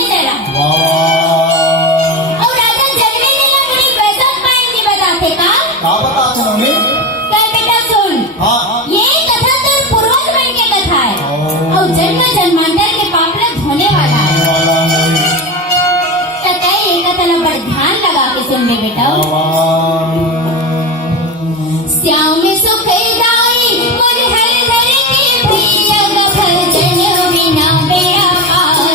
में चला। और राजा जन्मेजय मुनि वैसा पाएंगे बताते का बताते मम्मी? क्या बेटा सुन, ये कथा तो पूर्वज बन के कथा है और जन्म जन्मांतर के पाप न धोने वाला है। तो ये कथा ला बड़ ध्यान लगा के सुन ले बेटा। श्याम सुखदाई मुझ हर घर की भैया भजन बिना बेड़ा पार,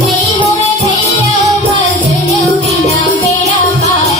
नहीं हुए भैया भजन बिना बेड़ा पार।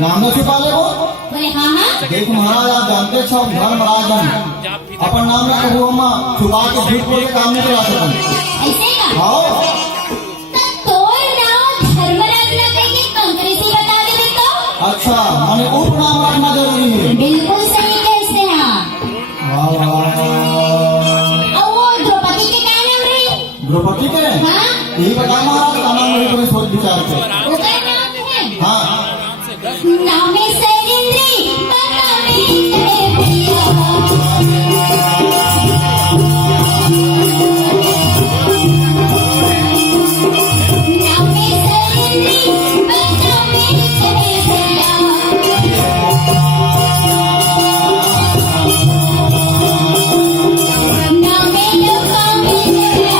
नाम न छुपा ले वो? बोले हाँ हाँ। देखो महाराज आप जानते छो धर्मराज हम अपन नाम में कबू हम छुपा के झूठ बोल के काम नहीं करा सकते। ऐसे का? हाँ। तो तोर नाम धर्मराज न कह के कंकरी से बता दे तो? अच्छा माने उपनाम रखना जरूरी है। बिल्कुल सही कहते हैं। वाह वाह। और वो द्रौपदी के क्या नाम रही? द्रौपदी के? हाँ। यही बता महाराज का नाम नहीं कोई सोच विचार के। वो क्या नाम है? हाँ। नामे सरिंद्री बतावे करे भैया। नामे सरिंद्री बतावे करे भैया। नामे लोकावे देने का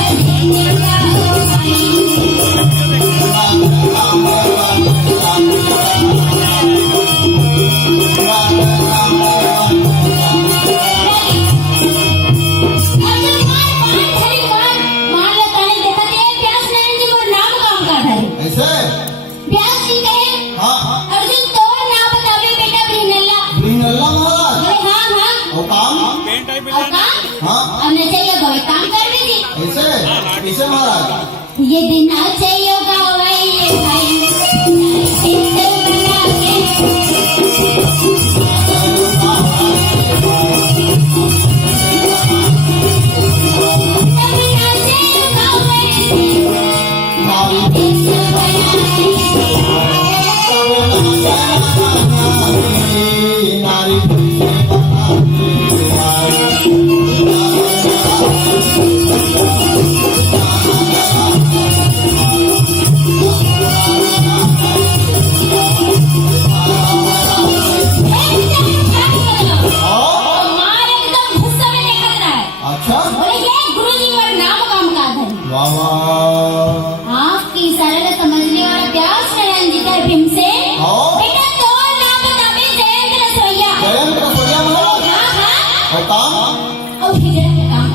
ये दिन चाहिए नारी पुरुष मार एकदम गुस्से में देखत रहा है। अच्छा बोले ये गुरुजी और नाम काम का धन। वाह वाह आपकी सरल समझने वाला व्यास नारायण जी का भीम से बेटा तो नाम बतावे जयंत रसोइया। जयंत रसोइया मतलब हाँ हाँ और काम और हिजरत का काम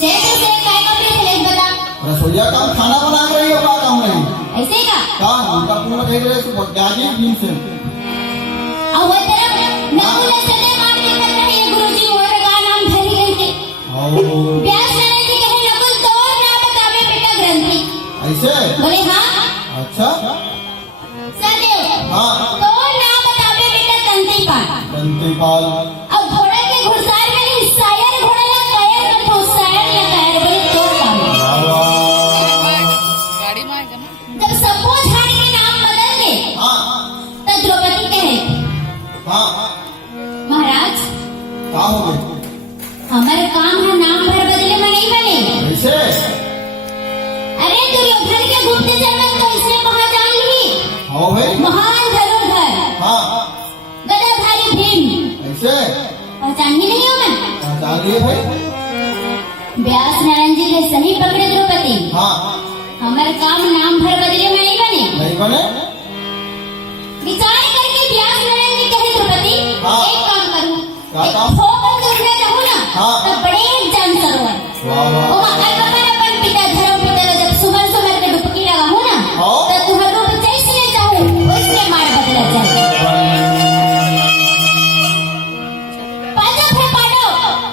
जयंत से काय का भी चले बता रसोइया काम खाना बना रही हो का काम नहीं ऐसे का काम उनका पूर्ण कह रहे तो त्यागी भीम से और वो तरफ नकुल सदे मार के कर रहे गुरुजी और का नाम धरी गई थे। और व्यास नारायण जी कहे नकुल तो नाम बतावे बेटा ग्रंथी। ऐसे बोले हाँ अच्छा सदैव हाँ तो नाम बतावे बेटा तंतीपाल। दंतीपाल अब घोड़े के घुड़सार में नहीं सायर घोड़ा या कायर कर तो सायर या कायर बोले तो काम। वाह वाह गाड़ी में आएगा ना। जब सबको झाड़ी के नाम बदल के हाँ तब द्रौपदी कहे हाँ महाराज क्या हो गए हमारे काम है नाम भर बदले में नहीं बने। ऐसे अरे दुर्योधन के गुप्तचर में तो इसने पहचान ली हो भाई महान धनुर्धर हाँ गदाधारी भीम ऐसे पहचान ही नहीं हो मैं। पहचान लिए भाई व्यास नारायण जी के सही पकड़े द्रौपदी हाँ हमारे काम नाम भर बदले में नहीं बने। नहीं बने विचार करके व्यास नारायण जी कहे द्रौपदी हाँ। एक काम करूं क्या एक काम? होकर दूर में रहूं ना हाँ। तो बड़े एक जन सरोवर वाह वाह वहाँ